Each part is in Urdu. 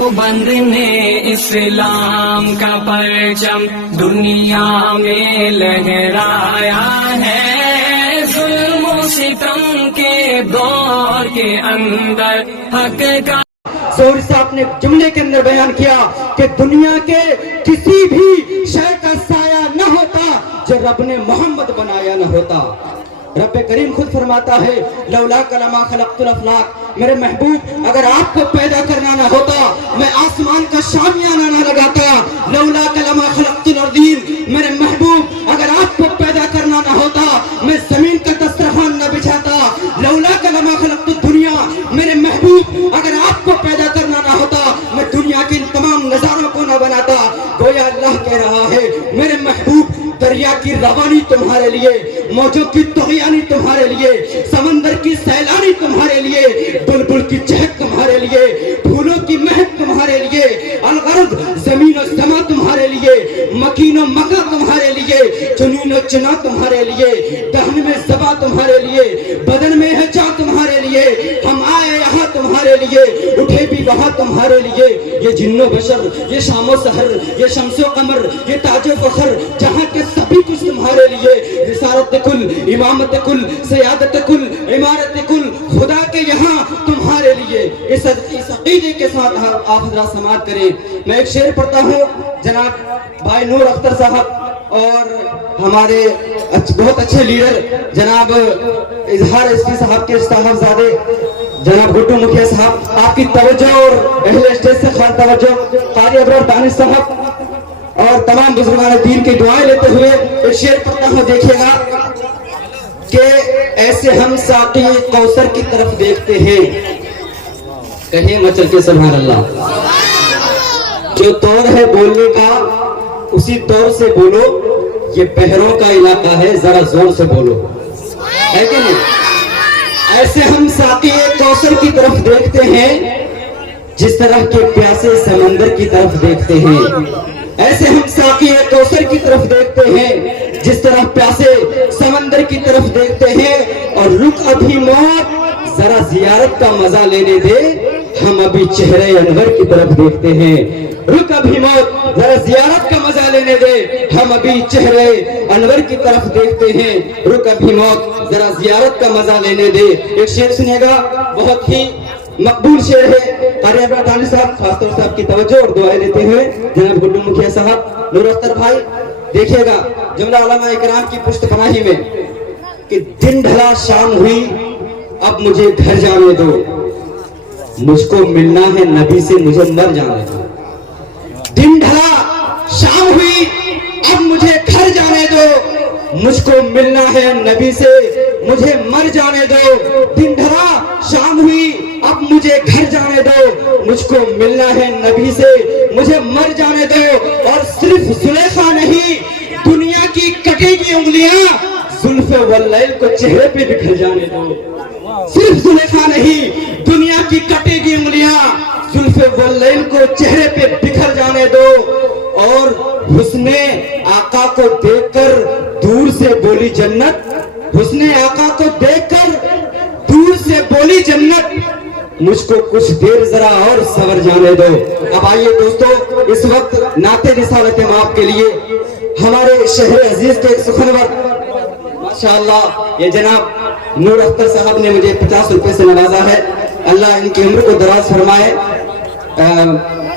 بند نے اسلام کا پرچم دنیا میں لہرایا ہے، ظلم و ستم کے دور کے اندر حق کا ظہوری صاحب نے جملے کے اندر بیان کیا کہ دنیا کے کسی بھی شے کا سایہ نہ ہوتا جو رب نے محمد بنایا نہ ہوتا۔ رب کریم خود فرماتا ہے لولا کلمہ خلقت الافلاق، میرے محبوب اگر آپ کو پیدا کرنا نہ ہوتا میں آسمان کا شامیانہ نہ لگاتا۔ لولا کلمہ خلقت الارضین، میرے محبوب اگر آپ کو پیدا کرنا نہ ہوتا میں زمین کا دسترخوان نہ بچھاتا۔ لولا کلمہ خلقت الدنیا، میرے محبوب اگر آپ کو پیدا کرنا نہ ہوتا میں دنیا کے ان تمام نظاروں کو نہ بناتا۔ گویا اللہ کہہ رہا ہے میرے محبوب دریا کی روانی تمہارے لیے، موجوں کی طغیانی تمہارے لیے، سمندر کی سیلانی تمہارے لیے، بلبل کی چہک تمہارے لیے، پھولوں کی مہک تمہارے لیے، الغرض زمین و سما تمہارے لیے، مکین و مکہ تمہارے لیے، جنین و چنا تمہارے لیے، دہن میں زبا تمہارے لیے، بدن میں ہے چاہ تمہارے لیے، ہم آئے یہاں تمہارے لیے، اٹھے بھی وہاں تمہارے لیے۔ یہ جن و بشر، یہ شام و سحر، یہ شمس و قمر، یہ تاج و فخر، جہاں کے سبھی کچھ تمہارے لیے، رسالت کل، امامت کل، سیادت کل، عمارت کل، خدا کے یہاں تمہارے لیے۔ اس عقیدے کے ساتھ آپ حضرات سماعت کریں۔ میں ایک شعر پڑھتا ہوں، جناب بھائی نور اختر صاحب اور ہمارے بہت اچھے لیڈر جناب اظہار اسفی صاحب کے صاحبزادے جناب گڈو مکھیا صاحب، آپ کی توجہ اور اہل اسٹیج سے خاص توجہ، قاری ابرار دانش صاحب اور تمام بزرگان دین کی دعائیں لیتے ہوئے ایک شعر پڑھتا ہوں، دیکھیے گا کہ ایسے ہم ساقی کوثر کی طرف دیکھتے ہیں، کہیں مچل کے سبحان اللہ۔ جو طور ہے بولنے کا اسی طور سے بولو، یہ بحروں کا علاقہ ہے ذرا زور سے بولو، ہے کہ نہیں؟ ایسے ہم ساقی کوثر کی طرف دیکھتے ہیں جس طرح کے پیاسے سمندر کی طرف دیکھتے ہیں۔ ایسے ہم ساقی کوثر کی طرف دیکھتے ہیں جس طرح پیاسے سمندر کی طرف دیکھتے ہیں، اور رک ابھی موت ذرا زیارت کا مزہ لینے دے، ہم ابھی چہرے انور کی طرف دیکھتے ہیں۔ رک ابھی موت ذرا زیارت کا مزہ لینے دے، ہم ابھی چہرے انور کی طرف دیکھتے ہیں۔ رک ابھی موت ذرا زیارت کا مزہ لینے دے۔ ایک شعر سنیے گا، بہت ہی مقبول شعر ہے، قاری ابرار دانش صاحب خاص طور سے آپ کی توجہ اور دعائیں لیتے ہوئے جناب گڈو مکھیا صاحب، نور اختر بھائی، دیکھیے گا جملہ علماء اکرام کی پشت پناہی میں کہ دن ڈھلا شام ہوئی اب مجھے گھر جانے دو، مجھ کو ملنا ہے نبی سے مجھے مر جانے دو۔ دن ڈھلا شام ہوئی اب مجھے گھر جانے دو، مجھ کو ملنا ہے نبی سے مجھے مر جانے دو۔ دن ڈھلا شام ہوئی اب مجھے گھر جانے دو، مجھ کو ملنا ہے نبی سے مجھے مر جانے دو۔ اور صرف زلیخا نہیں دنیا کی کٹے گی انگلیاں، زلف واللیل کو چہرے پہ بکھر جانے دو۔ صرف زلیخا نہیں دنیا کی کٹے گی انگلیاں، زلف واللیل کو چہرے پہ بکھر جانے دو۔ اور حسن آقا کو دیکھ کر دور سے بولی جنت، حسن آقا کو دیکھ کر دور سے بولی جنت، مجھ کو کچھ دیر ذرا اور صبر جانے دو۔ اب آئیے دوستو، اس وقت نعت رسالت مآب کے لیے ہمارے شہر عزیز کے ایک سخنور ماشاءاللہ یہ جناب نور اختر صاحب نے مجھے 50 روپے سے نوازا ہے، اللہ ان کی عمر کو دراز فرمائے،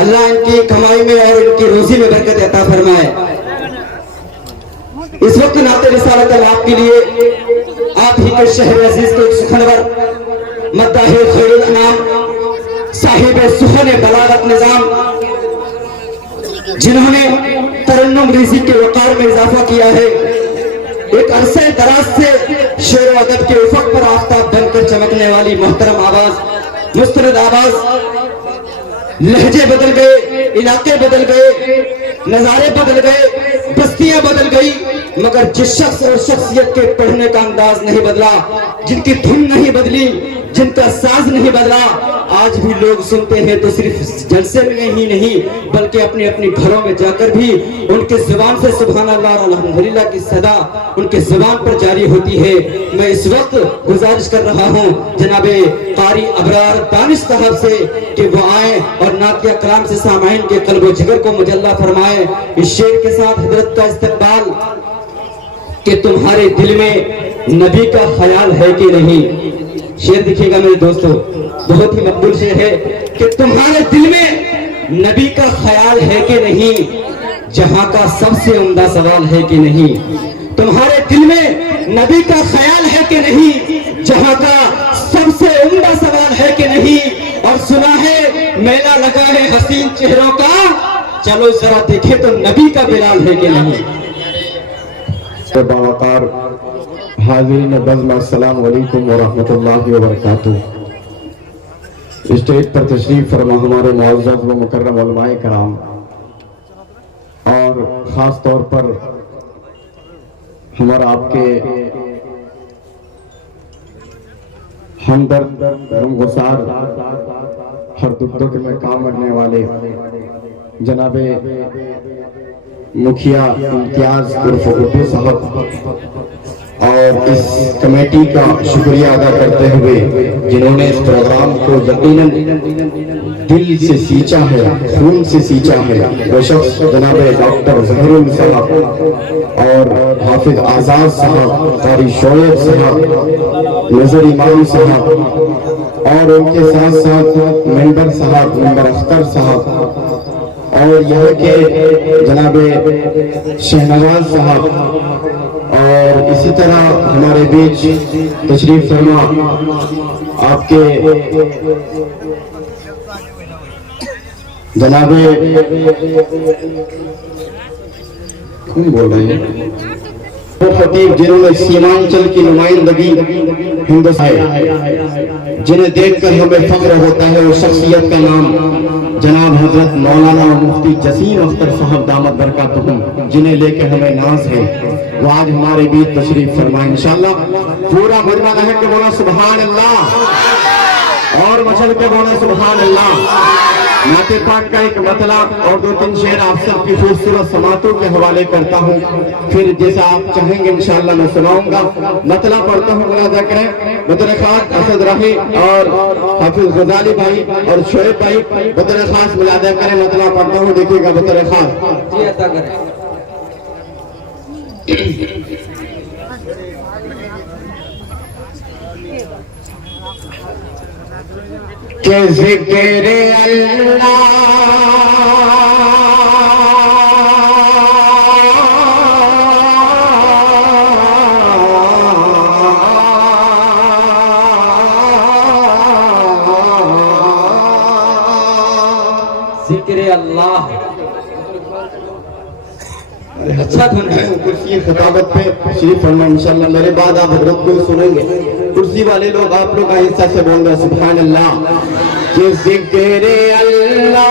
اللہ ان کی کمائی میں اور ان کی روزی میں برکت عطا فرمائے۔ اس وقت نعت رسالت مآب کے لیے آپ ہی کے شہر عزیز کے ایک سخنور مداح خیر الانام صاحب سخن بلاغت نظام، جنہوں نے ترنم ریزی کے وقار میں اضافہ کیا ہے، ایک عرصے دراز سے شعر و ادب کے افق پر آفتاب بن کر چمکنے والی محترم آواز، مستند آواز، لہجے بدل گئے، علاقے بدل گئے، نظارے بدل گئے، بستیاں بدل گئی، مگر جس شخص اور شخصیت کے پڑھنے کا انداز نہیں بدلا، جن کی دھن نہیں بدلی، جن کا ساز نہیں بدلا، آج بھی لوگ سنتے ہیں تو صرف جلسے میں ہی نہیں بلکہ اپنے اپنے گھروں میں جا کر بھی ان کے زبان سے سبحان اللہ اور الحمدللہ کی صدا ان کے زبان پر جاری ہوتی ہے۔ میں اس وقت گزارش کر رہا ہوں جناب قاری ابرار دانش صاحب سے کہ وہ آئیں اور نعتیہ کلام سے سامعین کے قلب و جگر کو مجلہ فرمائے۔ اس شعر کے ساتھ حضرت کا استقبال کہ تمہارے دل میں نبی کا خیال ہے کہ نہیں۔ شعر دیکھیے گا میرے دوستو، بہت ہی مقبول شعر ہے کہ تمہارے دل میں نبی کا خیال ہے کہ نہیں، جہاں کا سب سے عمدہ سوال ہے کہ نہیں۔ تمہارے دل میں نبی کا خیال ہے کہ نہیں، جہاں کا سب سے عمدہ سوال ہے کہ نہیں۔ اور سنا ہے میلہ لگا ہے حسین چہروں کا، چلو ذرا دیکھے تو نبی کا بلال ہے کہ نہیں۔ باوقار حاضرین بزم، السلام علیکم ورحمۃ اللہ وبرکاتہ۔ اسٹیج پر تشریف فرما ہمارے معزز و مکرم علماء کرام اور خاص طور پر ہمارا آپ کے ہمدرد غمگسار ہر دکھ دکھ میں کام کرنے والے جناب مکھیا امتیاز عرف گڈو صاحب اور اس کمیٹی کا شکریہ ادا کرتے ہوئے جنہوں نے اس پروگرام کو یقیناً دل سے سینچا ہے، خون سے سینچا ہے، وہ شخص جناب ڈاکٹر ظہیر صاحب اور حافظ آزاد صاحب، قاری شعیب صاحب، نظر امام صاحب اور ان کے ساتھ ساتھ ممبر صاحب، ممبر اختر صاحب اور یہاں کے جناب شہنواز صاحب اور اسی طرح ہمارے بیچ تشریف فرما آپ کے جناب کون بول رہے ہیں خطیب، جنہوں نے سیمانچل کی نمائندگی ہندوستان، جنہیں دیکھ کر ہمیں فخر ہوتا ہے، وہ شخصیت کا نام جناب حضرت مولانا مفتی جسیم اختر صاحب دامت برکاتہم، جنہیں لے کے ہمیں ناز ہے، وہ آج ہمارے بیچ تشریف فرمائیں۔ انشاءاللہ پورا مجمع رہے کہ بولا سبحان اللہ اور مچل کے بولا سبحان اللہ۔ نعت پاک کا ایک مطلب اور دو تین شعر آپ سب کی خوبصورت سماعتوں کے حوالے کرتا ہوں، پھر جیسا آپ چاہیں گے انشاءاللہ میں سناؤں گا۔ مطلب پڑھتا ہوں، ملاحظہ کریں، بدر خاص اسد راہی اور حافظ غزالی بھائی اور شعیب بھائی بدر خاص ملاحظہ کریں، مطلب پڑھتا ہوں، دیکھیے گا بدر خاص جی عطا کریں۔ کہ ذکر اللہ ذکر اللہ اچھا دھن ہے۔ کرسی خطابت پہ شریف فرما انشاءاللہ، میرے بعد آپ حضرت کو سنیں گے، کرسی والے لوگ آپ لوگ آہستہ سے بول رہے ہیں سبحان اللہ۔ کہ ذکر اللہ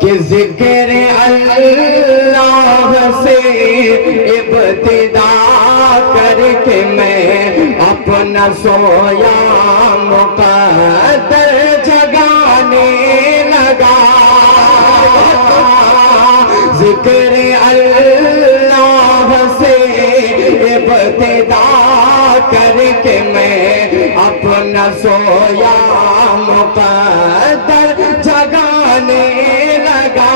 کہ ذکر اللہ سے ابتدا کر کے میں اپنا سویا مقدر جگانے لگا۔ ذکر اللہ سے ابتدا کر کے میں اپنا سویا مقدر جگانے لگا۔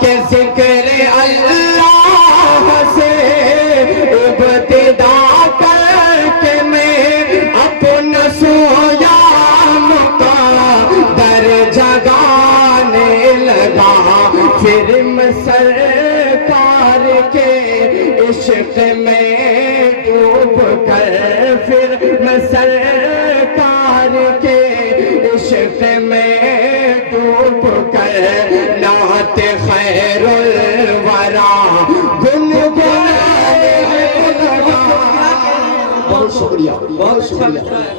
کہ ذکر اللہ سے ابتدا کر کے میں اپنا سویا مقدر جگانے لگا۔ پھر میں سرکار کے عشق میں ڈوب کر، پھر میں سرکار کے عشق میں ڈوب کر نعت خیر الورا گنگنانے لگا۔ بہت شکریہ، بہت شکریہ،